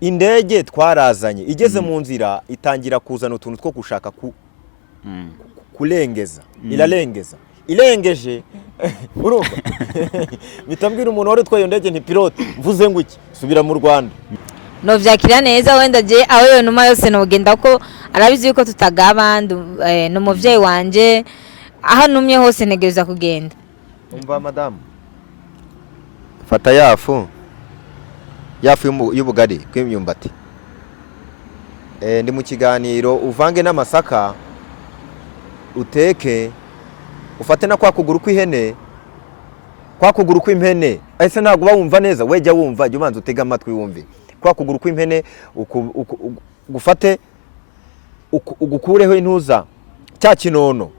indege twarazanye igeze mu nzira itangira kuzana utuntu two gushaka kulengeza iralengeza ilengeje urumva bitambwira umuntu wari utwaye ndege nti pilote mvuze ngo iki subira mu Rwanda no vyakira neza wenda je aho yo numa yose no genda ko arabizi yuko tutagabandi no muvyeyi wanje aha numye hose negeza kugenda umva madame fata yafu y'ubugari kw'imyumbati ndi mu kiganiro uvange n'amasaka uteke ufate na kwa kuguru kw'ihene ese ntago bawumva neza wejya wumva jya ubanza utega amatwi wumve kwa kuguru kw'impene gufate ugukureho intuza cya kinono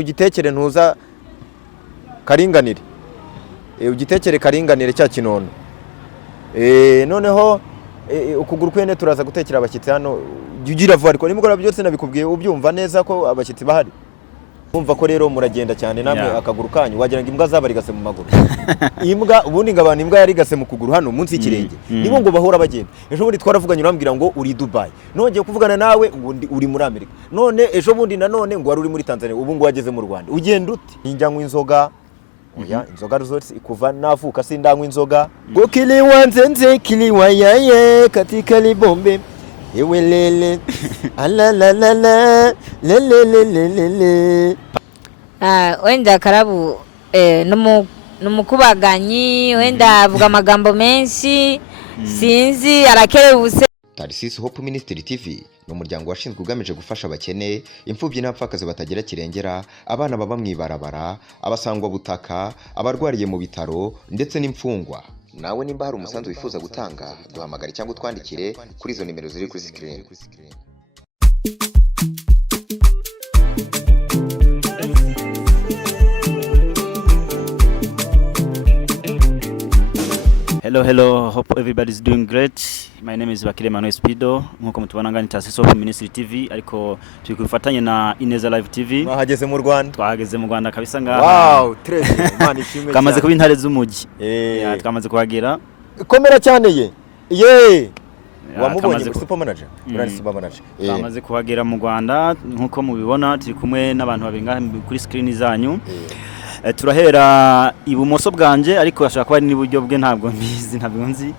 ugitekere ntuza karinganire ugitekere karinganire cya kinono noneho ukuguru kw'ihene turaza gutekera abashyitsi hano ugira vuba ariko nimugora byose nabikubwiye ubyumva neza ko abashyitsi bahari umva ko rero muragenda cyane namwe akaguru kanyu wagira ngo imbwa zabarigase mu maguru imbwa ubundi ngabana imbwa yarigase mu kuguru hano munsi y'ikirenge nibo ngo bahora bagenda ejo bundi twaravuganye urambwira ngo uri Dubai nongeye kuvugana nawe ngo uri muri Amerika none ejo bundi nanone ngo wari uri muri Tanzania ubu ngo wageze mu Rwanda ugenda uti njyanywa inzoga oya inzoga zose kuva navuka sindanywa inzoga ngo kiliwa nzenze kiliwa yaye katika libombe ewe lele alalalala lelelelelele wenda Karabo numukubaganyi wenda avuga amagambo menshi sinzi arakerebuse. Tarisisi Hope Ministry TV no muryango washinzwe ugamije gufasha abakene imfubyi n'abapfakazi batagira kirengera abana baba mwibarabara abasangwa butaka abarwariye mu bitaro ndetse n'imfungwa. Nawe nimba hari umusanzu wifuza gutanga duhamagare cyangwa twandikire kuri izo nimero ziri kuri screen. Hello, hope everybody's doing great. My name is Bakire Manuel Spido, nkuko mutubona ngani Tarisisi Hope Ministry TV ariko turi kufatanya na Ineza Live TV. Twahageze mu Rwanda. Twahageze mu Rwanda kabisa ngaha. Wow, très bien. Imana ishimwe. Kamaze kuba intare z'umugi. Twamaze kuhagera. Komera cyane ye. Ye. Wamubonye ku super manager. Urari super manager. Twamaze kuhagera mu Rwanda nkuko mubibona turi kumwe n'abantu babinga kuri screen zanyu. Turahera ibumoso bwanje ariko ashaka kuba n'iburyo bwe ntabwo mbizi ntabwo nzi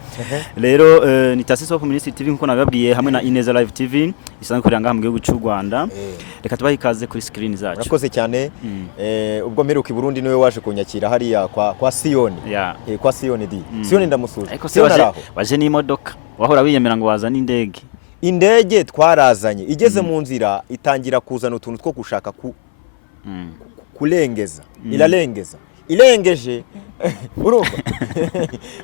rero ni Tarisisi Hope Ministry TV nkuko nababwiye hamwe na Ineza Live TV isanzwe kuranga mu gihugu cy'u Rwanda reka tubahe ikaze kuri screen zacu. Urakoze cyane ubwo mperuka i Burundi niwe waje kunyakira hariya kwa Sioni kwa Sioni di Sioni ndamusuza Sioni araho waje n'imodoka wahora wiyemera ngo waza n'indege indege twarazanye igeze mu nzira itangira kuzana utuntu two gushaka kulengeza iralengeza ilengeje urumva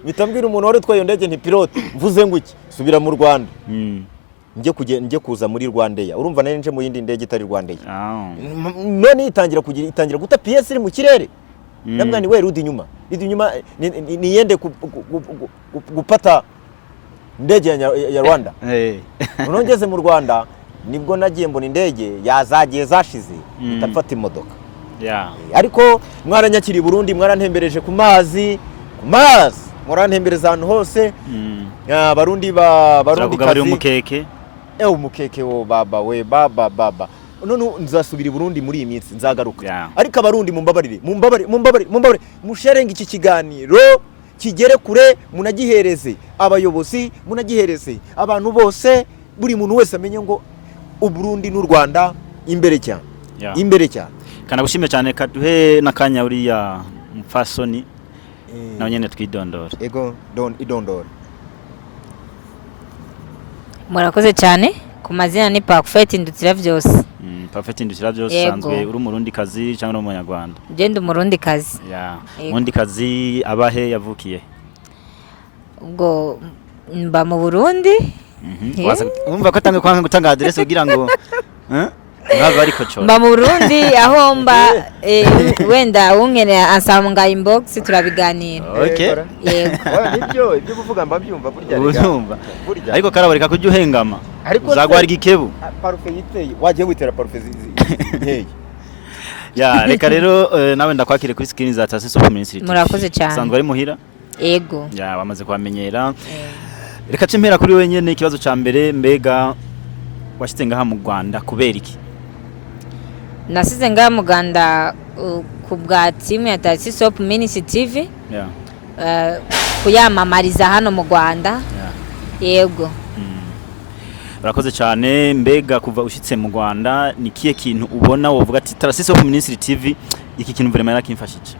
bitambwira umuntu wari utwaye ndege nti pilote mvuze ngo iki subira mu Rwanda njye kuza muri Rwanda ya urumva nanje mu yindi ndege itari Rwanda ya none itangira guta PS iri mu kirere namwani we rudi nyuma ni yende gupata ndege ya Rwanda nongeze mu Rwanda nibwo nagiye mbona indege yazagiye zashize itafata imodoka ariko mwaranyakiri Burundi mwarantembereje ku mazi mwarantembereza ahantu hose barundi kazi umukeke umukeke wo baba none nzasubira Burundi muri iyi minsi nzagaruka ariko abarundi mumbabarire musherenga iki kiganiro kigere kure munagihereze abayobozi munagihereze abantu bose buri muntu wese amenye ngo uburundi n'u Rwanda imbere cyane kana gushime cyane kaduhe nakanya uriya mfasoni nawe nyene twidondora ego idondora. Murakoze cyane ku mazina ni Perfect Indutira byose Perfect Indutira byose sanzwe uri umurundi kazi cyangwa umunyarwanda genda umurundi kazi umurundi kazi abahe yavukiye ubwo mba mu Burundi umva ko tange kwanga gutanga adresse kugira ngo mba mu Burundi aho mba wenda unkene asanga inbox turabiganira yego nibyo ibyo uvuga mba byumva burya ariko karabareka kujya uhengama uzagwara igikebu parufe yiteye wagiye witera parufe nteye reka rero nawe ndakwakire kuri screen za Tarisisi Hope Ministry. Murakoze cyane sanzwe ari muhira yego bamaze kwamenyera reka cempera kuri wenyene ikibazo ca mbere mbega washitse ngaha mu Rwanda kubera iki? nasize ngaha mu Rwanda ku bwa timu ya Taxisop Ministry TV kuyamamariza hano mu Rwanda. Yego. Urakoze cyane. Mbega kuva ushitse mu Rwanda ni kiye kintu ubona wovuga ati Taxisop Ministry TV iki kintu vraiment yarakimfashije?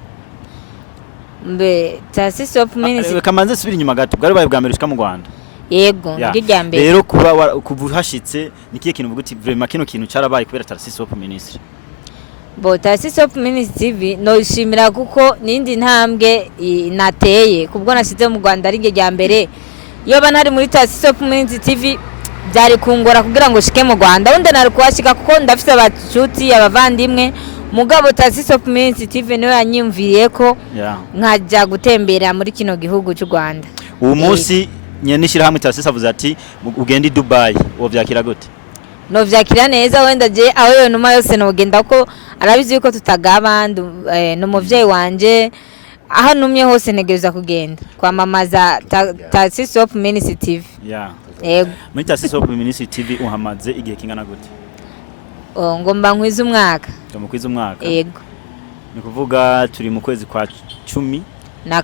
Taxisop Ministry kamanze subira inyuma gato bwari baye bwa mbere ushika mu Rwanda. Yego ngirya mbere. Rero kuva hashitse ni kiye kintu uvuga ati vraiment kino kintu cyarabaye kubera Taxisop Ministry? Taxisop Ministry TV no ishimira kuko nindi ntambwe nateye kubwo nasize mu Rwanda ari ngirya mbere. Iyo banari muri Taxisop Ministry TV byari kungora kugira ngo shike mu Rwanda undi nari kwashika kuko ndafite abacuti abavandimwe mugabo Taxisop Ministry TV niwe yanyumviriye ko nkajya gutembera muri kino gihugu cy'u Rwanda. Uwo munsi nyene shira hamwe Taxisop avuze ati ugenda i Dubai wo vyakira gute? No vyakira neza wenda je aho yo numa yose no genda ko arabizi yuko tutagabandi no muvyeyi wanje aha numye hose negeza kugenda kwamamaza Taxisop Ministry TV. Yego. Muri Taxisop Ministry TV uhamaze igihe kingana gute? Ngomba nkwiza umwaka. Mukwiza umwaka? Yego. Ni kuvuga turi mu kwezi kwa 10 na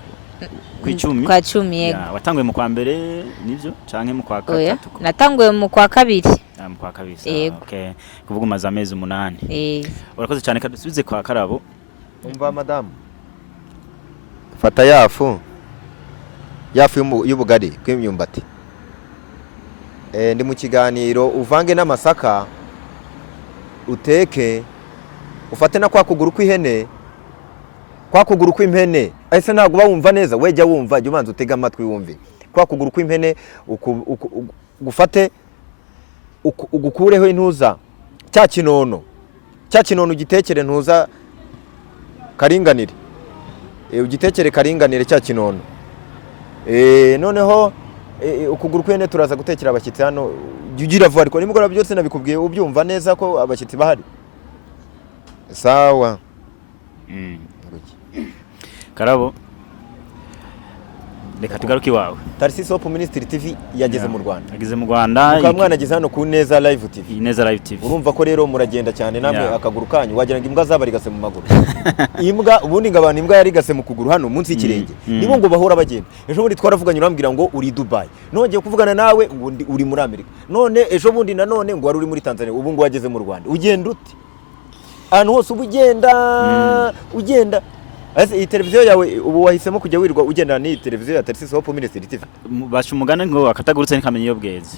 kwa 10. Kwa 10 yego. Watanguye mu kwa mbere nivyo canke mu kwa gatatu? Natanguye mu kwa kabiri. Mu kwa kabiri. Okay. Kuvuga umaze amezi 8. Urakoze cyane kadusubize kwa Karabo. Umva madamu. Fata yafu y'ubugari kw'imyumbati. Ndi mu kiganiro uvange n'amasaka uteke ufate na kwa kuguru kw'ihene kwa kuguru kw'impene ese ntago bawumva neza wejya wumva jya umanza utega amatwi wumve kwa kuguru kw'impene gufate ugukureho intuza cya kinono ugitekere ntuza karinganire ugitekere karinganire cya kinono noneho ukuguru kw'ihene turaza gutekera abashyitsi hano ugira vuba ariko nimugora byose nabikubwiye ubyumva neza ko abashyitsi bahari sawa. Karabo reka tugaruke iwawe. Taxisop Ministry TV yageze mu Rwanda. Yageze mu Rwanda. Mukaba mwanageze hano ku Neza Live TV. Neza Live TV. Urumva ko rero muragenda cyane namwe akaguru kanyu wagira ngo imbwa zabarigase mu maguru. Imbwa ubundi ngabana imbwa yarigase mu kuguru hano munsi y'ikirenge. Nibo ngo bahora bagenda. Ejo bundi twaravuganye urambwira ngo uri Dubai. Nongeye kuvugana nawe ngo uri muri Amerika. None ejo bundi nanone ngo wari uri muri Tanzania ubu ngo wageze mu Rwanda. Ugenda ute? Ahantu hose ugenda ese iyi televiziyo yawe ubu wahisemo kujya wirwa ugendana n'iyi televiziyo ya Taxisop Ministry TV? Basha umugana ngo akatagurutse n'ikamenya iyo bweze.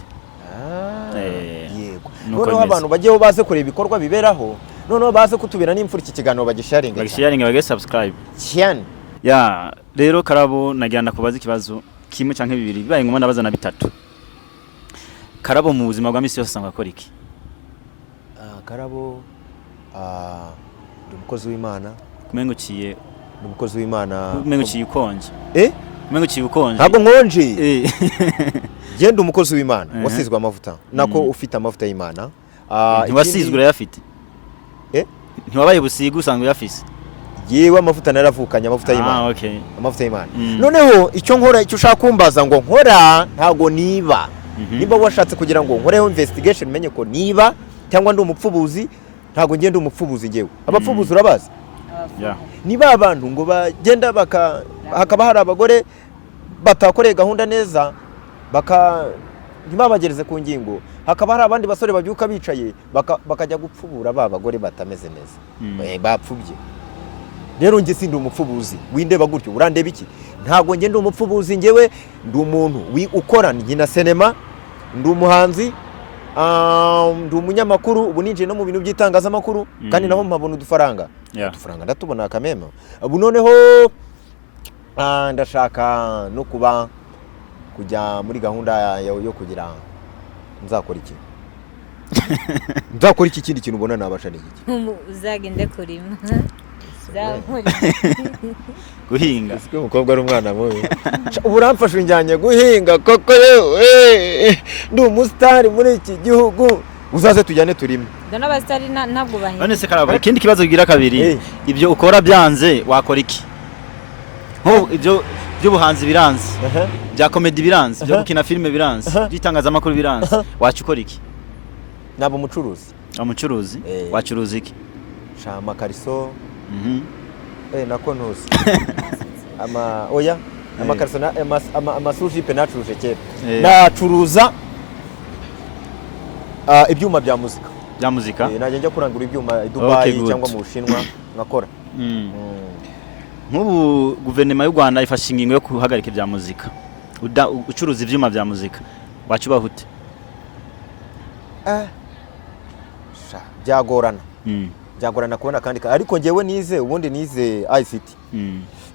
Yego. Noneho abantu bagiyeho baze kureba ibikorwa biberaho noneho baze kutubera n'imfura iki kiganiro bagisharinga. Bage subscribe. Cyane. Ya rero Karabo nagira kubaza ikibazo kimwe canke bibiri bibaye ngoma ndabaza na bitatu. Karabo mu buzima bwa misi yose asanga akora iki? Karabo ndi umukozi w'Imana. Kumenguciye umukozi w'Imana. Kumenguciye ukonje. Kumenguciye ukonje. Ntabwo nkonje. Genda umukozi w'Imana wasizwe amavuta. Nako ufite amavuta y'Imana. Ntiwasizwe urayafite? Ntiwabaye busiga usanga uyafise? Yewe amavuta naravukanye amavuta y'Imana. Okay. Amavuta y'Imana. Noneho icyo nkora icyo ushaka kumbaza ngo nkora ntago niba. Niba washatse kugira ngo nkoreho investigation menye ko niba cyangwa ndi umupfubuzi ntago ngende umupfubuzi ngewe. Abapfubuzi urabazi? Niba abantu ngo bagenda hakaba hari abagore batakoreye gahunda neza ntibabagereze ku ngingo hakaba hari abandi basore babyuka bicaye bakajya gupfubura ba bagore batameze neza bapfubye. Rero nge sindi umupfubuzi windeba gutyo urandeba iki? Ntago ngende umupfubuzi ngewe ndi umuntu ukora nkina sinema ndi umuhanzi ndi umunyamakuru ubu ninjiye no mu bintu by'itangazamakuru kandi naho mpabona udufaranga ndatubona akamema ubu noneho ndashaka no kujya muri gahunda yo kugira nzakora iki kindi kintu ubona nabasha n'iki uzagende kurima guhinga ese umukobwa ari umwana mubi ubu uramfasha unjyanye guhinga koko yewe ndi umusitari muri iki gihugu uzaze tujyane turime ndana abasitari ntabwo bahinga. None se Karabo ikindi kibazo bigira kabiri ibyo ukora byanze wakora iki? Ibyo by'ubuhanzi biranze Aha. bya comedy biranze byo Aha. gukina filime biranze Aha. by'itangazamakuru biranze Aha. wacu ukora iki naba umucuruzi umucuruzi wacuruza iki sha amakariso Mhm. nako ntuzi oya amakariso amasujipe nacuruje kera nacuruza ibyuma bya muzika najya njya kurangura ibyuma i Dubai cyangwa mu Bushinwa nkakora nk'ubu guverinoma y'u Rwanda ifashe ingingo yo guhagarika ibya muzika ucuruza ibyuma bya muzika wacubaho ute byagorana kubona kandi ariko njyewe ubundi nize ICT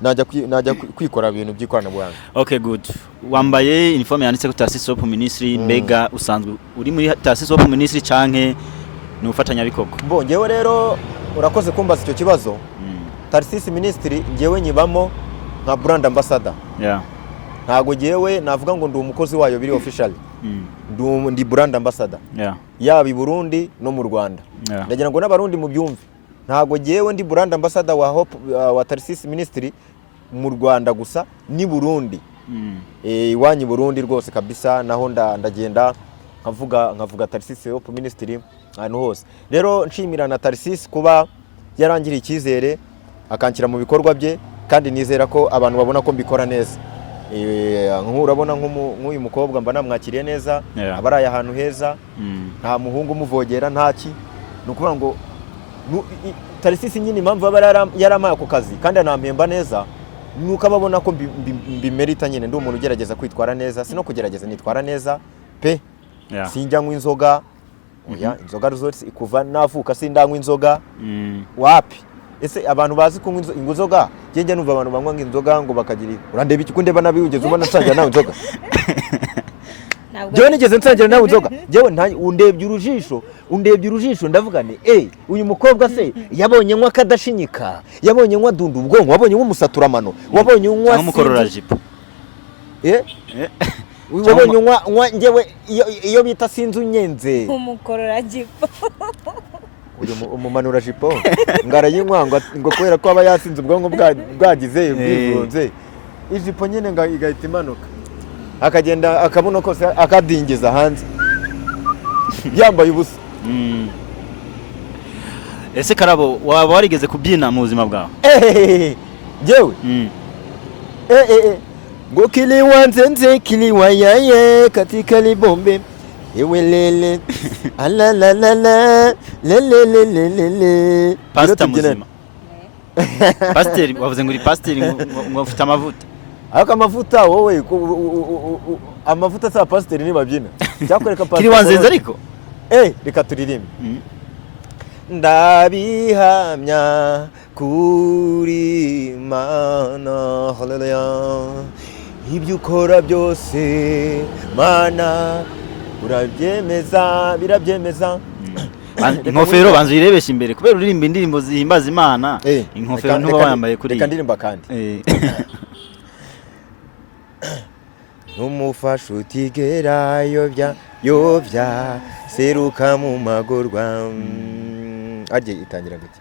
najya kwikora ibintu by'ikoranabuhanga. Okay good. Wambaye uniform yanditse ko Tasi Soap Ministry mbega usanzwe uri muri Tasi Soap Ministry canke ni ufatanya bikorwa? Bo njyewe rero urakoze kumbaza icyo kibazo. Tasi Ministry njyewe nyibamo nka brand ambassador. Yeah. Ntago njyewe navuga ngo ndi umukozi wayo biri officially. Ndi brand ambassador. Yeah. Yaba i Burundi no mu Rwanda. Ndagira ngo n'abarundi mu byumve. Ntago njyewe ndi brand ambassador wa Tasi Ministry mu Rwanda gusa ni Burundi. Iwanyi Burundi rwose kabisa naho ndagenda nkavuga Tasi Soap Ministry ahantu hose. Rero nshimira na Tasi kuba yarangiriye icyizere akanshyira mu bikorwa bye kandi nizera ko abantu babona ko mbikora neza. Urabona nk'uyu mukobwa mba namwakiriye neza abaraye ahantu heza nta muhungu umuvogera ntaki nukuvuga ngo Tasi nyine impamvu aba yaramaye ako kazi kandi anampemba neza nuko ababona ko mbimerita nyine ndi umuntu ugerageza kwitwara neza sino kugerageza nitwara neza pe sinjya nywa inzoga inzoga zose kuva navuka sindanywa inzoga wapi ese abantu bazi kunywa inzoga njye numva abantu banywa inzoga ngo bakagira urandeba iki kundeba nabi ugeze ubona nsangira nawe inzoga jewe nigeze nsangira nawe inzoga jewe undebye urujisho ndavuga ni uyu mukobwa se yabonye nywa kadashinyika yabonye nywa dunda ubwonko wabonye nywa umusatura wabonye nywa umukorораjipo wabonye nywa njyewe iyo bita sinzi unyenze umukorораjipo uyu umumanura jipo ngarayinywa ngo kubera ko aba yasinze ubwonko bwagize bwivunze ijipo nyine igahita imanuka akagenda akabuno kose akadingiza hanze yambaye ubusa. Ese Karabo waba warigeze kubyina mu buzima bwawe? Jewe ngo kiliwanzenze kiliwayaye katika libombe ewelele alalalala lelelelele pastor muzima. Pastor wavuze ngo uri pastor ngo ufite amavuta. Aka amavuta wowe amavuta sa pastor ni babyina cyakwereka pastor kiliwanzenze ariko reka turirimbe ndabihamya kuri mana haleluya ibyo ukora byose mana urabyemeza birabyemeza inkofero banzu irebesha imbere kubera uririmba indirimbo zihimbaza Imana inkofero ntuba wambaye kuri reka ndirimba kandi numufasha utigera yobya seruka mu magorwa arye itangira gute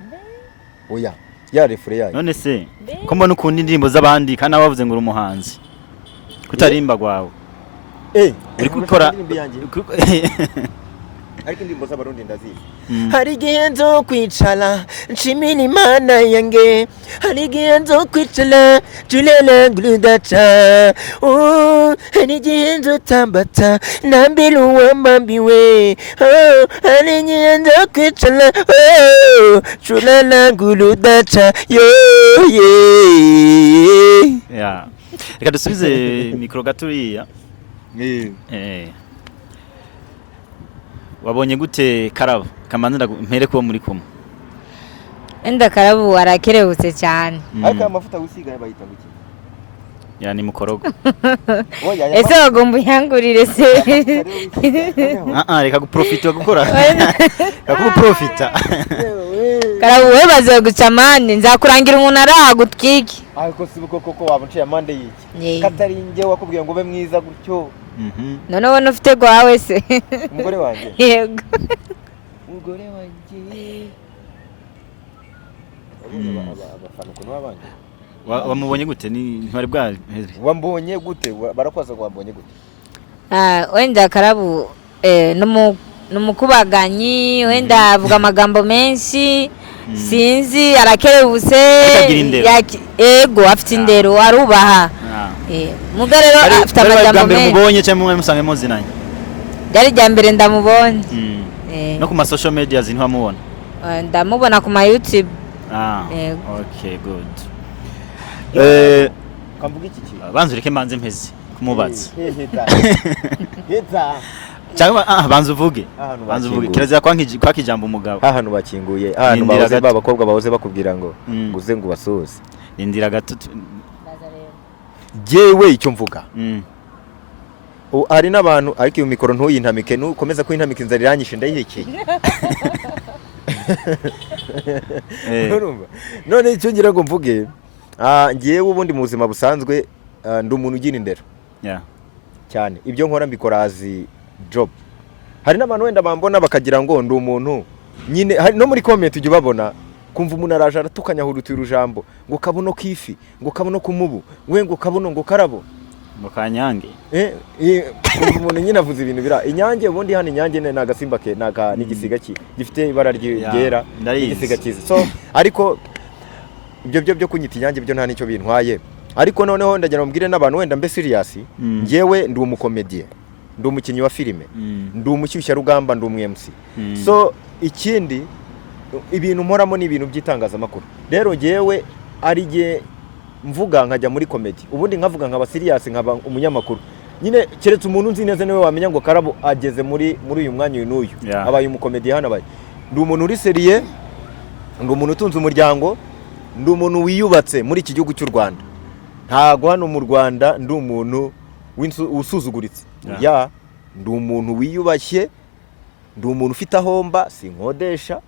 oya ya refure yayo none se ko mbona ukunda indirimbo z'abandi kandi abavuze ngo uri umuhanzi kutarimba gwawe uri gukora ariko indirimbo z'abarundi ndazizi hari igihe nzo kwicara nshimira Imana yange hari igihe nzo kwicara tulela gludacha hari igihe nzo tambata nambira uwambambiwe hari igihe nzo kwicara tulela gludacha reka dusubize mikoro gaturiya wabonye gute Karabo kamanza mpere ko muri kumwe enda Karabo arakerebutse cyane ariko amavuta wisigaye bayita guki yani mukorogo ese wagomba yangurire se reka guprofita gukora reka guprofita Karabo we baze gucamane nzakurangira umuntu aragutwiki ariko sibuko koko wabuciye amande yiki katari nge wakubwiye ngo ube mwiza gutyo none wowe ufite gwawe se umugore wanjye yego umugore wanjye abafana ukuntu babanje wamubonye gute ni ntwari bwa wambonye gute barakwaza ngo wambonye gute wenda Karabo numukubaganyi wenda avuga amagambo menshi sinzi arakerebuse ego afite indero arubaha muga rero afite amagambo menshi mubonye cyangwa mwe musange muzinanye byari rya mbere ndamubonye no ku ma social media zinwamubona ndamubona ku ma YouTube okay good kamvuga iki kintu banzureke manze mpeze kumubaza heta cyangwa banze uvuge kirazira kwa kijambo umugabo ahantu bakinguye ahantu bahoze babakobwa bahoze bakubwira ngo uze ngo basuze rindira gato jewe icyo mvuga ari n'abantu ariko iyo mikoro ntuyintamike nukomeza kwintamika inzara iranyishe ndayihekeye none icyo ngira ngo mvuge ngiye ubundi mu buzima busanzwe ndi umuntu ugira indero cyane ibyo nkora mbikora azi job hari n'abantu wenda bambona bakagira ngo ndi umuntu nyine no muri comment ujye babona kumva umuntu araje aratukanyahurutira ujambo ngo kabuno kifi ngo kabuno kumubu we ngo kabuno ngo Karabo ngo kanyange kumva umuntu nyine avuze ibintu bira inyange ubundi hano inyange ni agasimba ke n'igisiga gifite ibara ryera n'igisiga cyiza so ariko ibyo byo kunyita inyange byo nta nicyo bintwaye ariko noneho ndagira mbwire n'abantu wenda mbe serious ngewe ndi umukomediye ndi umukinnyi wa filime ndi umushyushya rugamba ndi umwe MC so ikindi ibintu mporamo ni ibintu by'itangazamakuru rero ngewe ari gihe mvuga nkajya muri comedy ubundi nkavuga nkaba serious nkaba umunyamakuru nyine keretse umuntu nzi neza niwe wamenya ngo Karabo ageze muri uyu mwanya uyu n'uyu abaye umukomedi hano abaye ndi umuntu uri seriye ndi umuntu utunze umuryango ndi umuntu wiyubatse muri iki gihugu cy'u Rwanda ntago hano mu Rwanda ndi umuntu usuzuguritse ndi umuntu wiyubashye ndi umuntu ufite ahomba sinkodesha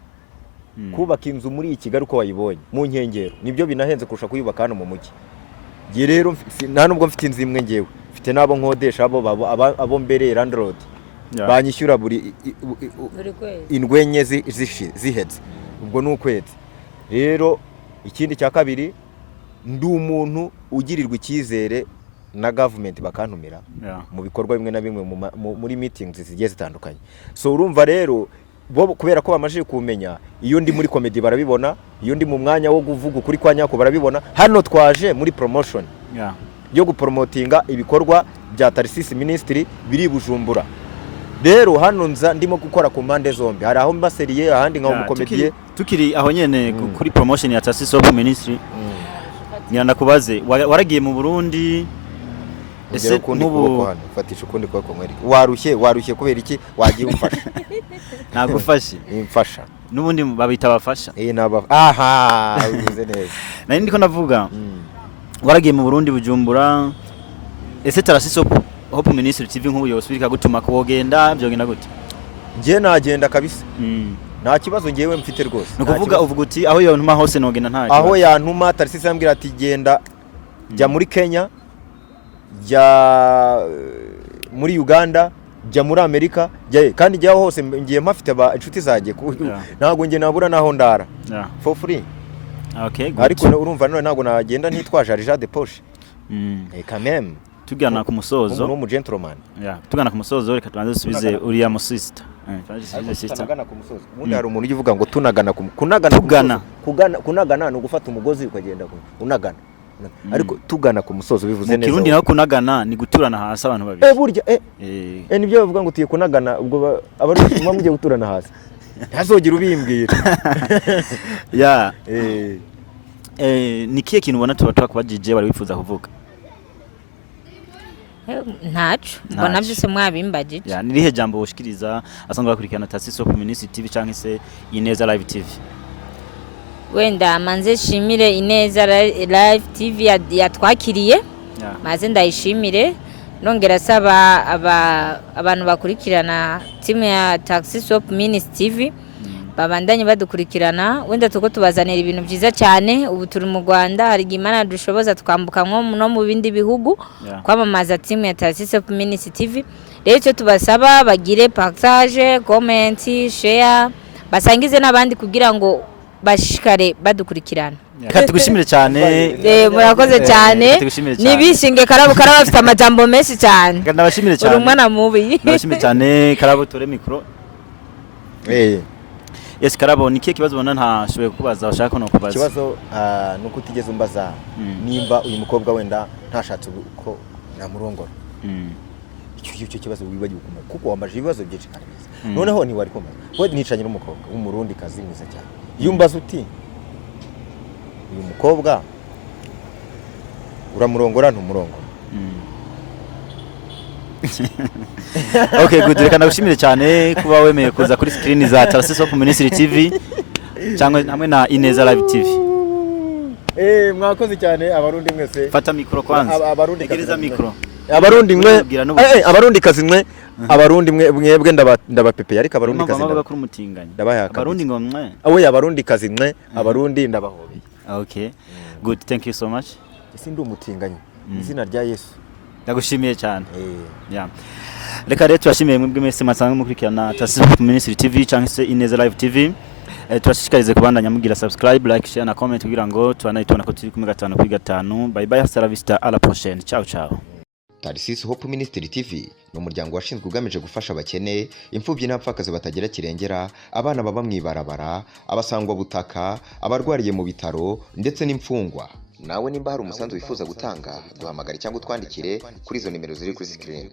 kubaka inzu muri Kigali uko wayibonye mu nkengero nibyo binahenze kurusha kuyubaka hano mu mujyi ngiye rero nta nubwo mfite inzu imwe ngewe mfite nabo nkodesha abo mbere landlord banyishyura buri indwenye zihetse ubwo ni ukwezi rero ikindi cya kabiri ndi umuntu ugirirwa icyizere na government bakantumira mu bikorwa bimwe na bimwe muri meetings zigiye zitandukanye so urumva rero bo kubera ko bamaje kumenya iyo ndi muri comedy barabibona iyo ndi mu mwanya wo kuvuga kuri kwa nyako barabibona hano twaje muri promotion yo gupromotinga ibikorwa bya Tarisisi Ministry biri Bujumbura rero hano nza ndimo gukora ku mpande zombi hari aho mbaseriye ahandi nka umukomediye tukiri aho nyene kuri promotion ya Tarisisi Ministry nyanda kubaze waragiye mu Burundi ese n'ubu fatisha ukundi kwa mwereka warushye kubera iki wagiye umfasha nagufashe imfasha n'ubundi babita bafasha ubize neza nari ndiko navuga waragiye mu Burundi Bujumbura ese Tarisisi Ministry TV nk'ubuyobozi birika gutuma kogenda byogenda gute ngiye nagenda kabisa nta kibazo ngewe mfite rwose nukuvuga uvuga uti aho yantuma hose nogenda nta aho yantuma Tarisisi yambwira ati genda jya muri Kenya jya muri Uganda jya muri Amerika kandi jyaho hose ngiye mpafite inshuti zanjye ntago ngiye nabura naho ndara for free ariko urumva none ntago nagenda ntitwaje arija de poche quand même tugana ku musozo umuntu w'umugentleman tugana ku musozo reka tubanze dusubize uriya mu sister tunagana ku musozo ubundi hari umuntu uvuga ngo tunagana kunagana no gufata umugozi ukagenda unagana ariko tugana ku musozo bivuze neza Kirundi naho kunagana ni guturana hasi abantu babiri burya nibyo bavuga ngo tuye kunagana ubwo abari mugiye guturana hasi ntazogira ubimbwira ni kiye kintu ubona tuba twakubajije bari bifuza kuvuga ntacu mbona byose mwabimbagije ni rihe jambo ushikiriza asanga bakurikirana Tarisisi Ministry TV cyangwa se Ineza Live TV wenda manze shimire Ineza Live TV yatwakiriye maze ndayishimire nongera saba abantu bakurikirana timu ya Tarisisi Ministry TV babandanye badukurikirana wenda tuko tubazanira ibintu byiza cyane ubu turi mu Rwanda hari gimana dushoboza tukambuka nko no mu bindi bihugu kwamamaza timu ya Tarisisi Ministry TV rero cyo tubasaba bagire partage comment share basangize n'abandi kugira ngo bashikare badukurikirana Katugushimire cyane. Murakoze cyane. Nibishinge Karabo afite amajambo menshi cyane. Ndabashimire cyane. Uri umwana mubi. Ndabashimire cyane Karabo tore mikro. Yes Karabo ni kibazo ubona ntashoboye kubaza bashaka no kubaza. Ikibazo nuko utigeze umbaza nimba uyu mukobwa wenda ntashatse uko namurongora. Icyo kibazo wibagiwe kumara kuko wambaje ibibazo byinshi kandi neza. Noneho ni wari kumbaza. Wowe nicanye n'umukobwa w'umurundi kazi mwiza cyane. Iyo umbaza uti uyu mukobwa uramurongora ntumurongora. Okay, good. Reka ndagushimire cyane kuba wemeye kuza kuri screen za Tarasiso Ministry TV cyangwa hamwe na Ineza Live TV. Mwakoze cyane abarundi mwese. Fata mikro kwanza. Egereza mikro. Abarundi mwe abarundi kazi mwe abarundi mwebwe ndabapepeye ariko abarundi kazi abarundi ngo mwe abarundi kazi mwe abarundi ndabahobeye. Okay, good, thank you so much. Ese ndi umutinganyi izina rya Yesu. Ndagushimiye cyane. Yeah. Reka rero turashimiye mwebwe mwese masanga mukurikirana Tarasiso Ministry TV cyangwa se Ineza Live TV. Turashishikarize kubandanya mugira subscribe, like, share na comment kugira ngo tubana ko turi kumwe 5 kuri 5. Bye bye, hasta la vista, à la prochaine. Ciao ciao. Tarasiso Hope Ministry TV ni umuryango washinzwe ugamije gufasha abakene, imfubyi n'abapfakazi batagira kirengera, abana baba mwibarabara, abasangwa butaka, abarwariye mu bitaro ndetse n'imfungwa. Nawe nimba hari umusanzu wifuza gutanga, duhamagare cyangwa twandikire kuri izo nimero ziri kuri screen.